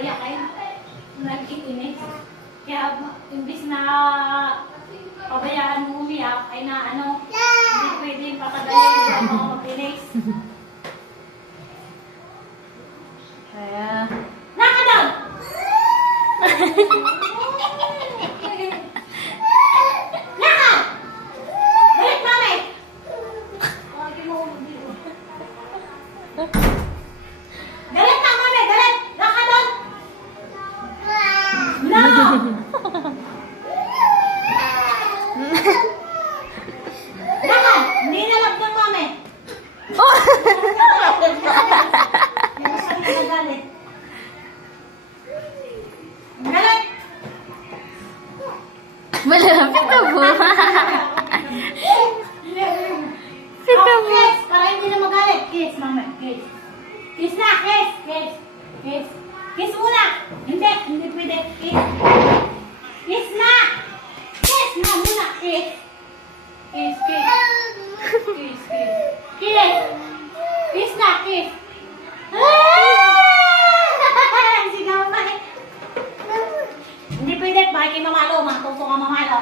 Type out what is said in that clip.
payakin. Nag-iinis. Kaya imbis na pabayaan mo umiyak, ay na ano, hindi pwede patagalin yung mga mag-inis. Kaya... Naka doon! Naka! Balik mami! Galit na mami! Galit! Naka doon! No! Naka! Hindi na love ng mami! Oh! Yung saan ka nagalit? Galit! Malapit na po. Kiss! Para hindi na magalit. Kiss, mama. Kiss. Kiss na! Kiss! Kiss! Kiss! Kiss muna! Hindi! Hindi pwede. Kiss! Kiss na! Kiss na muna! Kiss! Kiss! Kiss! Kiss! Kiss! Kiss! Kiss na! Kiss! Ah! Sigaw pa eh. Hindi pwede. Bakit kayo mamalo? Matuto ka mamalo.